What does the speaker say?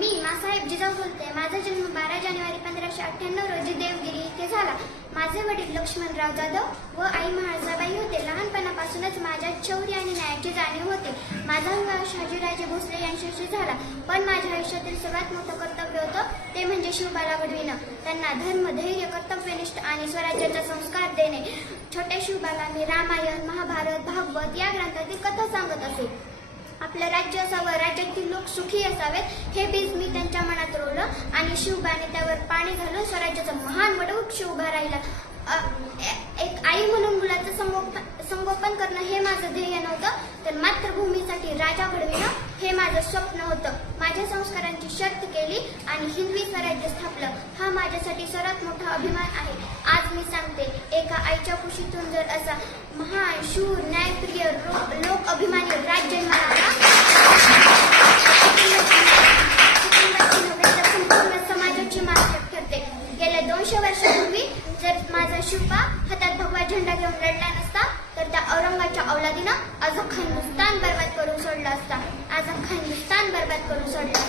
मी मासाहेब जिजाऊ बोलते. माझा जन्म 12 जानेवारी 1598 रोजी देवगिरी येथे झाला. माझे वडील लक्ष्मणराव जाधव व आई महाळसाबाई होते. लहानपणापासूनच माझ्यात शौर्य आणि न्यायाची जाणीव होती. माझा विवाह शहाजीराजे भोसले यांच्याशी झाला. पण माझ्या आयुष्यातील सर्वात मोठं कर्तव्य होतं ते म्हणजे शिवबाला घडविणं. त्यांना धर्म, धैर्य, कर्तव्यनिष्ठ आणि स्वराज्याचा संस्कार देणे. छोट्या शिवबाला मी रामायण, महाभारत, भागवत या ग्रंथातील कथा सांगत असे. आपलं राज्य असावं, राज्यातील लोक सुखी असावेत हे बीज मी त्यांच्या मनात रोवलं आणि शिवबाने त्यावर पाणी घालून स्वराज्याचा महान वटवृक्ष उभा राहिला. एक आई म्हणून मुलाचं संगोपन करणं हे माझं ध्येय नव्हतं, तर मातृभूमीसाठी राजा घडविणं हे माझं स्वप्न होतं. माझ्या संस्कारांची शर्त केली आणि हिंदवी स्वराज्य स्थापलं. हा माझ्यासाठी सर्वात मोठा अभिमान आहे. आज मी सांगते, एका आईच्या कुशीतून जर असा महान, शूर, न्यायप्रिय, लोक अभिमानी राज्य मिळाला, संपूर्ण समाजाची मालक ठरते. गेल्या 200 वर्षापूर्वी जर माझा शिवबा हातात भगवा झेंडा घेऊन लढला नसता, तर त्या औरंगाच्या औलादीनं आज अख्खा हिंदुस्थान बरबाद करून सोडला असता. आज अख्खा हिंदुस्थान बरबाद करून सोडला.